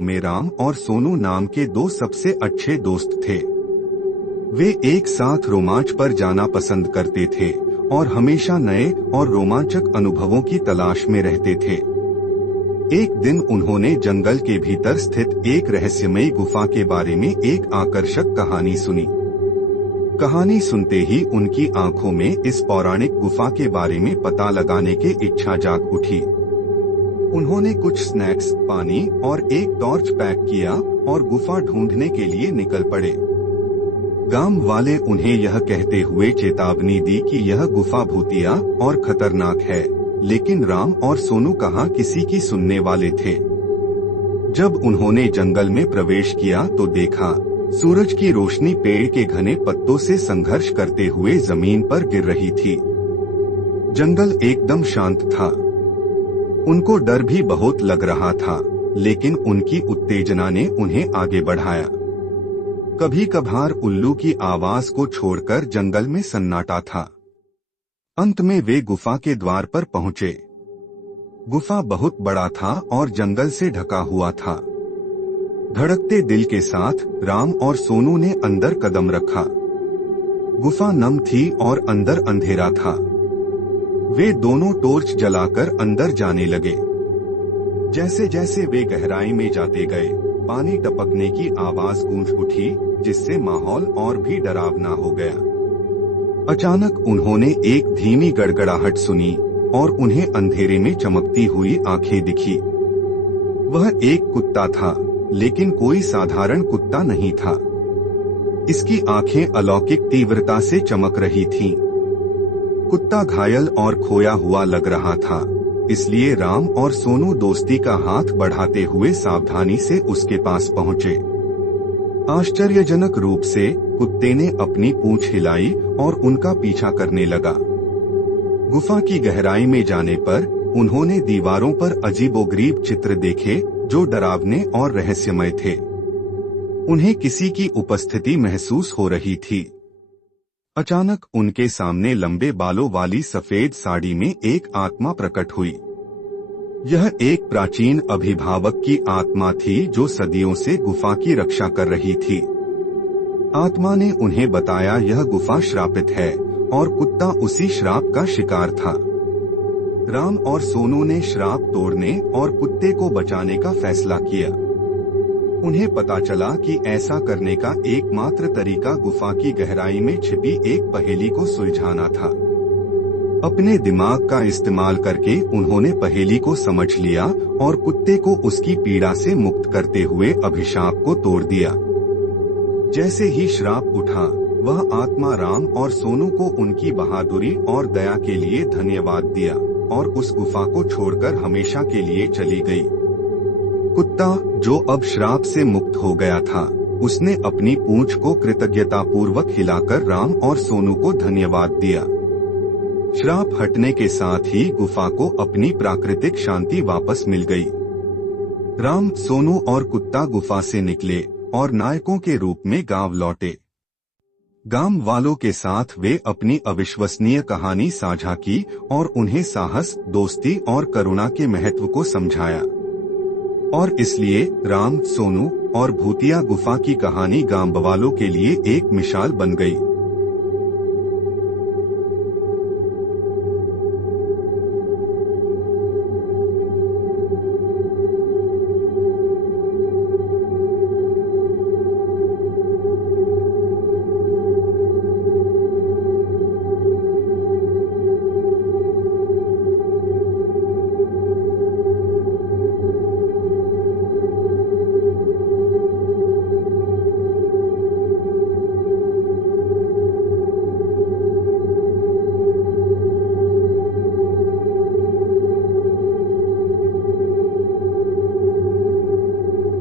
में राम और सोनू नाम के दो सबसे अच्छे दोस्त थे। वे एक साथ रोमांच पर जाना पसंद करते थे और हमेशा नए और रोमांचक अनुभवों की तलाश में रहते थे। एक दिन उन्होंने जंगल के भीतर स्थित एक रहस्यमयी गुफा के बारे में एक आकर्षक कहानी सुनी। कहानी सुनते ही उनकी आंखों में इस पौराणिक गुफा के बारे में पता लगाने की इच्छा जाग उठी। उन्होंने कुछ स्नैक्स, पानी और एक टॉर्च पैक किया और गुफा ढूंढने के लिए निकल पड़े। गांव वाले उन्हें यह कहते हुए चेतावनी दी कि यह गुफा भूतिया और खतरनाक है, लेकिन राम और सोनू कहाँ किसी की सुनने वाले थे। जब उन्होंने जंगल में प्रवेश किया तो देखा सूरज की रोशनी पेड़ के घने पत्तों से संघर्ष करते हुए जमीन पर गिर रही थी। जंगल एकदम शांत था। उनको डर भी बहुत लग रहा था, लेकिन उनकी उत्तेजना ने उन्हें आगे बढ़ाया। कभी कभार उल्लू की आवाज को छोड़कर जंगल में सन्नाटा था। अंत में वे गुफा के द्वार पर पहुंचे। गुफा बहुत बड़ा था और जंगल से ढका हुआ था। धड़कते दिल के साथ राम और सोनू ने अंदर कदम रखा। गुफा नम थी और अंदर अंधेरा था। वे दोनों टॉर्च जलाकर अंदर जाने लगे। जैसे जैसे वे गहराई में जाते गए, पानी टपकने की आवाज गूंज उठी, जिससे माहौल और भी डरावना हो गया। अचानक उन्होंने एक धीमी गड़गड़ाहट सुनी और उन्हें अंधेरे में चमकती हुई आंखें दिखी। वह एक कुत्ता था, लेकिन कोई साधारण कुत्ता नहीं था। इसकी आंखें अलौकिक तीव्रता से चमक रही थीं। कुत्ता घायल और खोया हुआ लग रहा था, इसलिए राम और सोनू दोस्ती का हाथ बढ़ाते हुए सावधानी से उसके पास पहुंचे। आश्चर्यजनक रूप से कुत्ते ने अपनी पूंछ हिलाई और उनका पीछा करने लगा। गुफा की गहराई में जाने पर उन्होंने दीवारों पर अजीबोगरीब चित्र देखे जो डरावने और रहस्यमय थे। उन्हें किसी की उपस्थिति महसूस हो रही थी। अचानक उनके सामने लंबे बालों वाली सफेद साड़ी में एक आत्मा प्रकट हुई। यह एक प्राचीन अभिभावक की आत्मा थी जो सदियों से गुफा की रक्षा कर रही थी। आत्मा ने उन्हें बताया यह गुफा श्रापित है और कुत्ता उसी श्राप का शिकार था। राम और सोनू ने श्राप तोड़ने और कुत्ते को बचाने का फैसला किया। उन्हें पता चला कि ऐसा करने का एकमात्र तरीका गुफा की गहराई में छिपी एक पहेली को सुलझाना था। अपने दिमाग का इस्तेमाल करके उन्होंने पहेली को समझ लिया और कुत्ते को उसकी पीड़ा से मुक्त करते हुए अभिशाप को तोड़ दिया। जैसे ही श्राप उठा, वह आत्मा राम और सोनू को उनकी बहादुरी और दया के लिए धन्यवाद दिया और उस गुफा को छोड़कर हमेशा के लिए चली गई। कुत्ता, जो अब श्राप से मुक्त हो गया था, उसने अपनी पूंछ को कृतज्ञतापूर्वक हिलाकर राम और सोनू को धन्यवाद दिया। श्राप हटने के साथ ही गुफा को अपनी प्राकृतिक शांति वापस मिल गई। राम, सोनू और कुत्ता गुफा से निकले और नायकों के रूप में गांव लौटे। गांव वालों के साथ वे अपनी अविश्वसनीय कहानी साझा की और उन्हें साहस, दोस्ती और करुणा के महत्व को समझाया। और इसलिए राम, सोनू और भूतिया गुफा की कहानी गांव वालों के लिए एक मिसाल बन गई।